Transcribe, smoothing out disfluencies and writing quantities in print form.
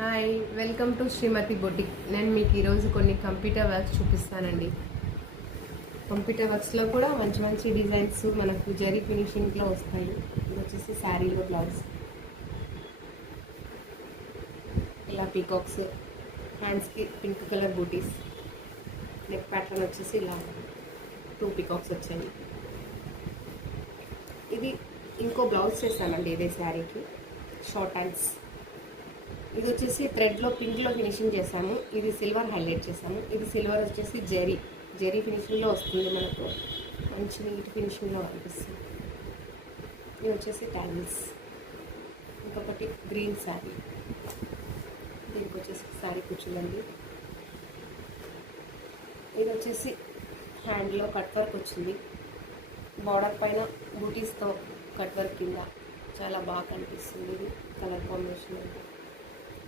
Hi, welcome to Shrimati boutique. నేను మీకు ఈరోజు కొన్ని కంప్యూటర్ వర్క్స్ చూపిస్తానండి. కంప్యూటర్ వర్క్స్లో కూడా మంచి మంచి డిజైన్స్ మనకు జరీ ఫినిషింగ్లో వస్తాయి. ఇది వచ్చేసి శారీలో బ్లౌజ్, ఇలా పీకాక్స్, హ్యాండ్స్కి పింక్ కలర్ బూటీస్, నెక్ ప్యాటర్న్ వచ్చేసి ఇలా 2 పీకాక్స్ వచ్చాయి. ఇది ఇంకో బ్లౌజ్ చేస్తానండి ఇదే శారీకి, షార్ట్ హ్యాండ్స్. ఇది వచ్చేసి థ్రెడ్లో పింక్లో ఫినిషింగ్ చేసాము, ఇది సిల్వర్ హైలైట్ చేసాము. ఇది సిల్వర్ వచ్చేసి జెరీ ఫినిషింగ్లో వస్తుంది, మనకు మంచి నీట్ ఫినిషింగ్లో అనిపిస్తుంది. ఇది వచ్చేసి ట్యాగిల్స్. ఇంకొకటి గ్రీన్ శారీ, దీనికి వచ్చేసి శారీ కూర్చుందండి. ఇది వచ్చేసి హ్యాండ్లో కట్ వర్క్ వచ్చింది, బార్డర్ పైన బూటీస్తో కట్ వర్క్ కింద చాలా బాగా కనిపిస్తుంది. ఇది కలర్ కాంబినేషన్ అంటే